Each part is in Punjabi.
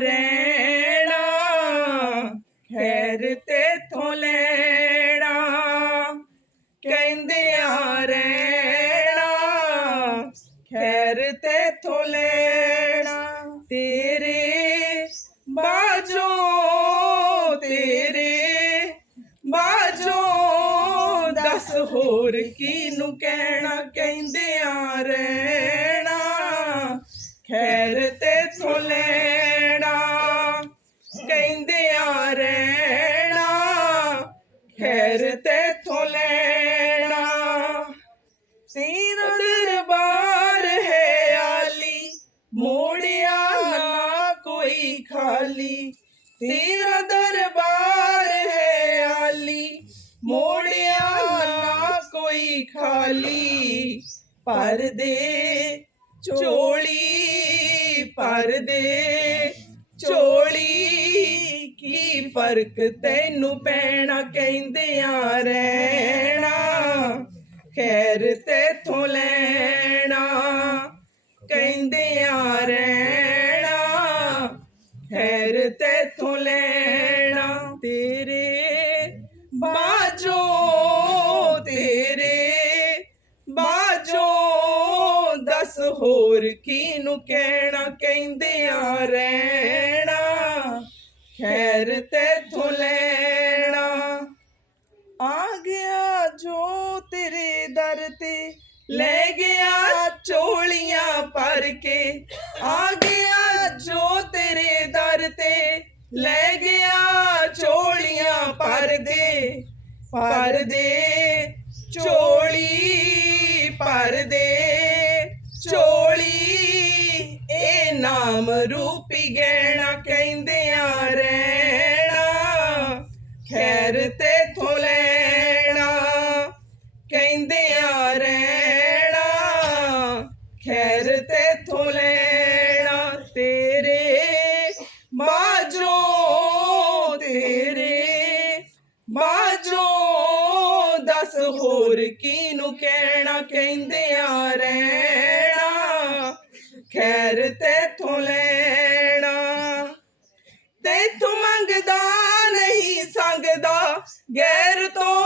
ਰਹਿਣਾ ਖੈਰ ਤੇਥੋਂ ਲੈਣਾ। ਕਹਿੰਦਿਆਂ ਰਹਿਣਾ ਖੈਰ ਤੇਥੋਂ ਲੈਣਾ। ਤੇਰੇ ਬਾਜੋ ਤੇਰੇ ਬਾਜੋ ਦੱਸ ਹੋਰ ਕਿਨੂੰ ਕਹਿਣਾ? ਕਹਿੰਦਿਆਂ ਰਹਿਣਾ ਖੈਰ ਤੇਥੋਂ ਲੈਣਾ ਤੇਰਾ ਦਰਬਾਰ ਹੈ ਆਲੀ, ਮੋੜਿਆ ਨਾ ਕੋਈ ਖਾਲੀ। ਤੇਰਾ ਦਰਬਾਰ ਹੈ ਆਲੀ, ਮੋੜਿਆ ਨਾ ਕੋਈ ਖਾਲੀ। ਪਰ ਦੇ ਝੋਲੀ ਪਰ ਦੇ ਫ਼ਰਕ ਤੈਨੂੰ ਪੈਣਾ ਕਹਿੰਦਿਆਂ ਰਹਿਣਾ। ਖੈਰ ਤੇਥੋਂ ਲੈਣਾ ਕਹਿੰਦਿਆਂ ਰਹਿਣਾ। ਖੈਰ ਤੇਥੋਂ ਲੈਣਾ ਤੇਰੇ ਬਾਜੋ ਤੇਰੇ ਬਾਜੋ ਦੱਸ ਹੋਰ ਕੀ ਨੂੰ ਕਹਿਣਾ ਕਹਿੰਦਿਆਂ ਰਹਿਣਾ। ਖੈਰ ਤੇਥੋਂ ਲੈਣਾ ਆ ਗਿਆ ਜੋ ਤੇਰੇ ਦਰ ਤੇ, ਲੈ ਗਿਆ ਚੋਲੀਆਂ ਭਰ ਕੇ, ਆ ਗਿਆ ਜੋ ਤੇਰੇ ਦਰ ਤੇ, ਲੈ ਗਿਆ ਚੋਲੀਆਂ ਭਰ ਦੇ ਭਰ ਦੇ, ਚੋਲੀ ਭਰ ਦੇ, ਚੋਲੀ ਇਹ ਨਾਮ ਰੂਪੀ ਗਹਿਣਾ ਕਹਿੰਦਿਆਂ ਰਹਿਣਾ, ਖੈਰ ਤੇਥੋਂ ਲੈਣਾ ਤੇਰੇ ਬਾਝੋਂ ਤੇਰੇ। ਬਾਝੋਂ ਦੱਸ ਹੋਰ ਕਿਨੂੰ ਕਹਿਣਾ, ਕਹਿੰਦਿਆਂ ਰਹਿਣਾ, ਖੈਰ ਤੇਥੋਂ ਲੈਣਾ। ਤੇਥੋਂ ਮੰਗਦਾ ਨਹੀਂ ਸੰਗਦਾ, ਗੈਰ ਤੋਂ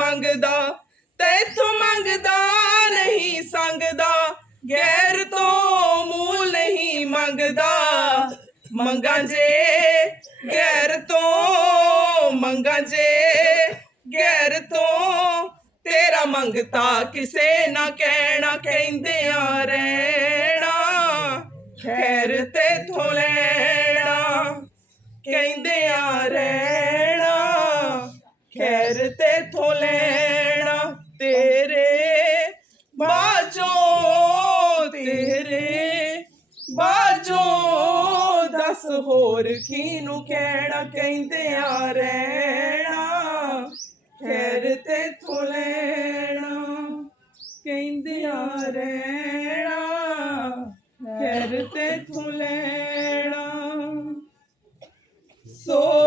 ਮੰਗਦਾ, ਤੇਥੋਂ ਮੰਗਦਾ ਨਹੀਂ ਸੰਗਦਾ, ਗੈਰ ਤੋਂ ਮੂਲ ਨਹੀਂ ਮੰਗਦਾ। ਮੰਗਾਂ ਜੇ, ਗੈਰ ਤੋਂ ਮੰਗਾਂ ਜੇ, ਗੈਰ ਤੋਂ ਤੇਰਾ ਮੰਗਤਾ ਕਿਸੇ ਨਾ ਕਹਿਣਾ ਕਹਿੰਦੇ ਆ ਰਹਿਣਾ। ਖੈਰ ਤੇ ਤੇਥੋਂ ਲੈਣਾ, ਕਹਿੰਦਿਆਂ ਰਹਿ ਖੈਰ ਲੈਣਾ ਤੇਰੇ ਬਾਜੋ ਤੇਰੇ ਬਾਝੋਂ। ਦੱਸ ਹੋਰ ਕਿਨੂੰ ਕਹਿਣਾ, ਕਹਿੰਦੇ ਆ ਰਹਿਣਾ। ਖੈਰ ਤੇ ਤੇਥੋਂ ਲੈਣਾ ਕਹਿੰਦਿਆਂ ਰਹਿਣਾ। ਖੈਰ ਤੇ ਤੇਥੋਂ ਲੈਣਾ। ਸੋ